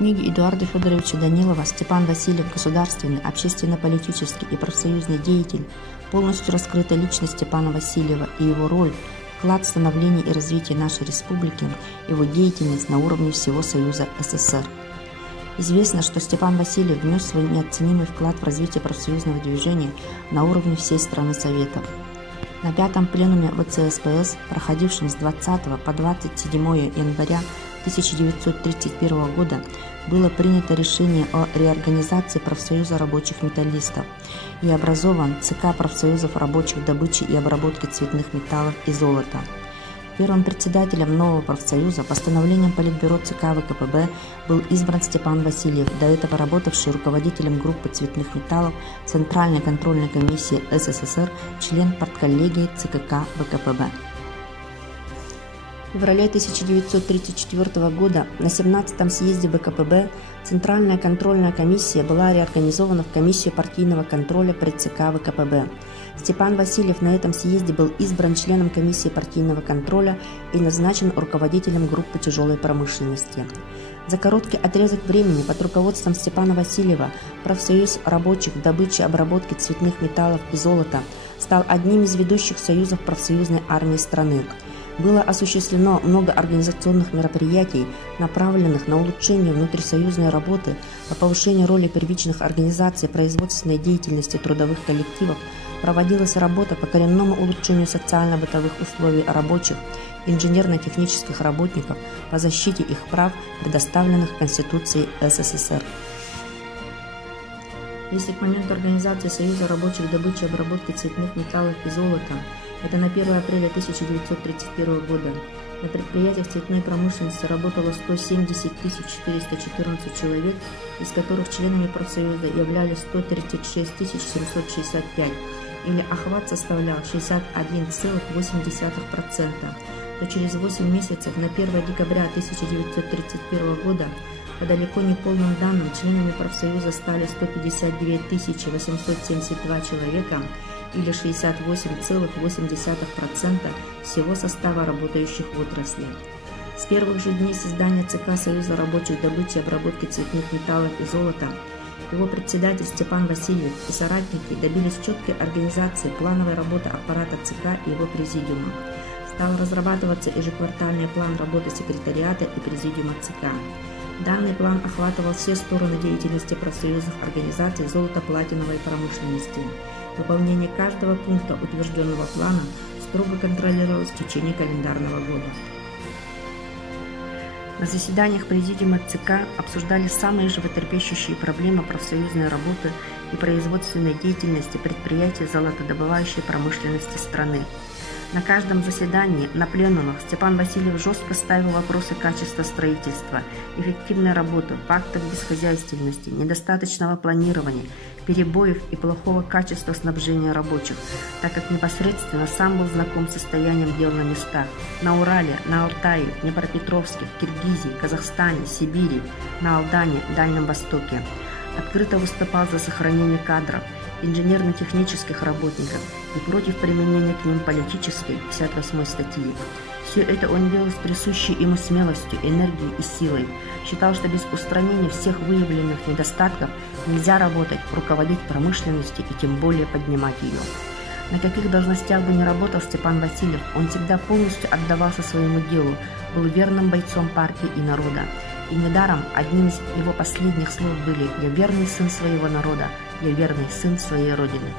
книге Эдуарда Федоровича Данилова «Степан Васильев. Государственный, общественно-политический и профсоюзный деятель» полностью раскрыта личность Степана Васильева и его роль, вклад в становление и развитие нашей республики, его деятельность на уровне всего Союза СССР. Известно, что Степан Васильев внес свой неоценимый вклад в развитие профсоюзного движения на уровне всей страны Советов. На пятом пленуме ВЦСПС, проходившем с 20 по 27 января 1931 года, было принято решение о реорганизации профсоюза рабочих металлистов и образован ЦК профсоюзов рабочих добычи и обработки цветных металлов и золота. Первым председателем нового профсоюза постановлением Политбюро ЦК ВКПБ был избран Степан Васильев, до этого работавший руководителем группы цветных металлов Центральной контрольной комиссии СССР, член партколлегии ЦКК ВКПБ. В феврале 1934 года на 17-м съезде ВКПБ Центральная контрольная комиссия была реорганизована в комиссию партийного контроля при ЦК ВКПБ. Степан Васильев на этом съезде был избран членом комиссии партийного контроля и назначен руководителем группы тяжелой промышленности. За короткий отрезок времени под руководством Степана Васильева профсоюз рабочих добычи и обработки цветных металлов и золота стал одним из ведущих союзов профсоюзной армии страны. Было осуществлено много организационных мероприятий, направленных на улучшение внутрисоюзной работы, на повышение роли первичных организаций производственной деятельности трудовых коллективов, проводилась работа по коренному улучшению социально-бытовых условий рабочих, инженерно-технических работников, по защите их прав, предоставленных Конституцией СССР. Если к моменту организации Союза рабочих добычи и обработки цветных металлов и золота, это на 1 апреля 1931 года, на предприятиях цветной промышленности работало 170 414 человек, из которых членами профсоюза являлись 136 765, или охват составлял 61,8%, то через 8 месяцев, на 1 декабря 1931 года, по далеко не полным данным, членами профсоюза стали 152 872 человека, или 68,8% всего состава работающих в отрасли. С первых же дней создания ЦК Союза рабочих добычи и обработки цветных металлов и золота его председатель Степан Васильев и соратники добились четкой организации плановой работы аппарата ЦК и его президиума. Стал разрабатываться ежеквартальный план работы секретариата и президиума ЦК. Данный план охватывал все стороны деятельности профсоюзных организаций золото-платиновой промышленности. Выполнение каждого пункта утвержденного плана строго контролировалось в течение календарного года. На заседаниях президиума ЦК обсуждались самые животрепещущие проблемы профсоюзной работы и производственной деятельности предприятий золотодобывающей промышленности страны. На каждом заседании, на пленумах Степан Васильев жестко ставил вопросы качества строительства, эффективной работы, фактов бесхозяйственности, недостаточного планирования, перебоев и плохого качества снабжения рабочих, так как непосредственно сам был знаком с состоянием дел на местах – на Урале, на Алтае, Днепропетровске, в Киргизии, Казахстане, Сибири, на Алдане, Дальнем Востоке. Открыто выступал за сохранение кадров, инженерно-технических работников и против применения к ним политической 58 статьи. Все это он делал с присущей ему смелостью, энергией и силой. Считал, что без устранения всех выявленных недостатков нельзя работать, руководить промышленностью и тем более поднимать ее. На каких должностях бы ни работал Степан Васильев, он всегда полностью отдавался своему делу, был верным бойцом партии и народа. И недаром одним из его последних слов были «Я верный сын своего народа, я верный сын своей Родины».